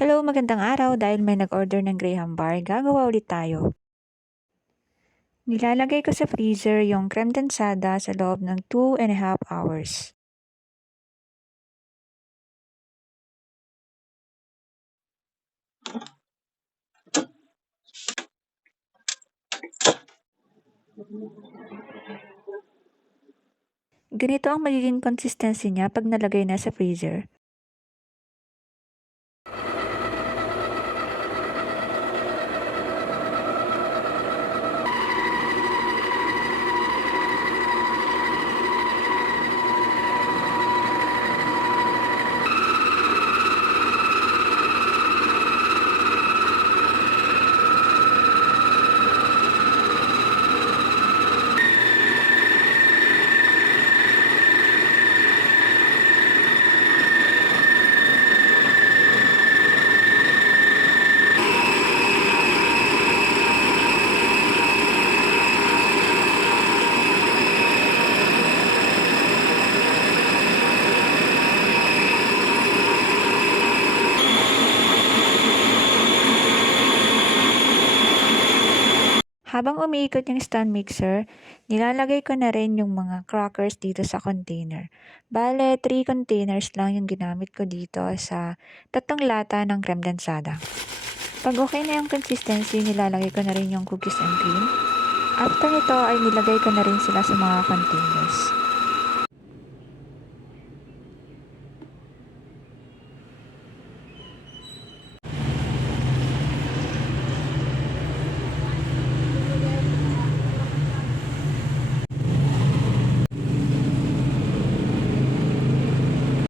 Hello, magandang araw. Dahil may nag-order ng Graham bar, gagawa ulit tayo. Nilalagay ko sa freezer yung creme densada sa loob ng 2.5 hours. Ganito ang magiging consistency niya pag nalagay na sa freezer. Habang umiikot yung stand mixer, nilalagay ko na rin yung mga crackers dito sa container. Bale, 3 containers lang yung ginamit ko dito sa 3 lata ng creme densada. Pag okay na yung consistency, nilalagay ko na rin yung cookies and cream. After nito ay nilagay ko na rin sila sa mga containers.